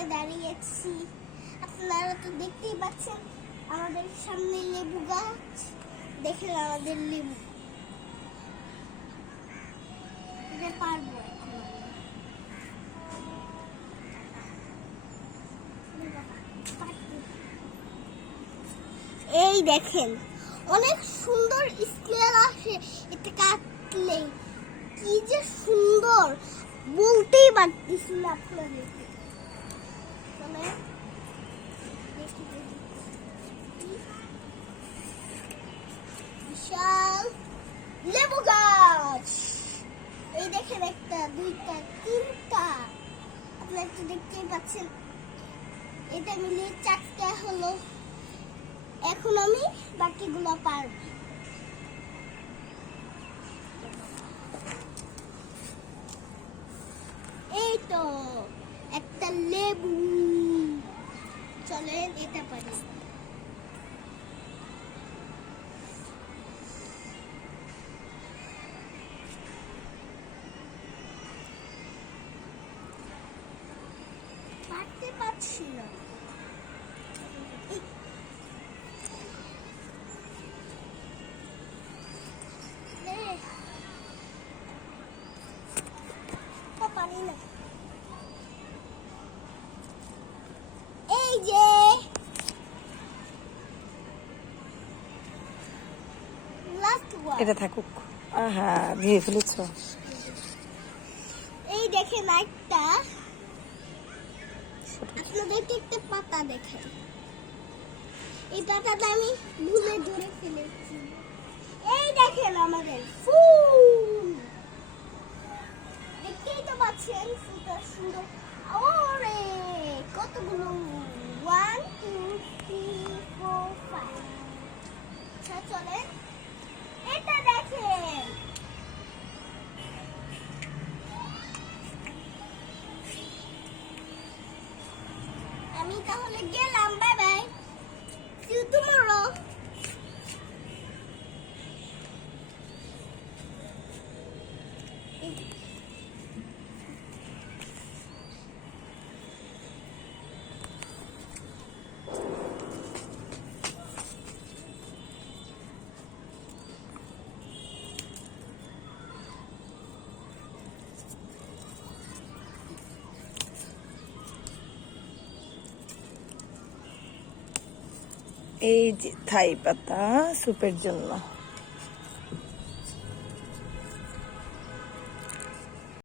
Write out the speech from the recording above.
করে দাঁড়িয়েছি। আপনারা তো দেখতেই পাচ্ছেন আমাদের সামনে লেবু গাছ। দেখেন আমাদের লেবু, এটা পারবো এখন এই দেখেন অনেক সুন্দর স্কেল আসে, এটা কাটলে কি যে সুন্দর বলতেই পারতেছি না আপনাদেরকে। বিশাল লেবু গাছ, এই দেখেন একটা দুইটা তিনটা, আপনারা তো দেখতেই পাচ্ছেন, এটা মিলিয়ে চারটা হলো। এখন আমি বাকিগুলো পারবো। এই তো একটা লেবু, চলেন এটা পারি। পারতে পারছি না। পারি না। এই যে লাস্ট ওয়ান, এটা থাকুক। আহা, ভেঙে ফেলেছ। এই দেখেন একটা, আপনাদেরকে একটা পাতা দেখাই। এই পাতাটা আমি ভুলে ধরে ফেলেছি। এই দেখেন আমাদের ফুল, দেখতেই তো পাচ্ছেন ফুলটা সুন্দর। ওরে কতগুলো, 1 2 3 4 5। আচ্ছা চলেন এটা দেখেন। আমি তাহলে গেলাম, bye bye, see you tomorrow. এই যে থাই পাতা স্যুপের জন্য।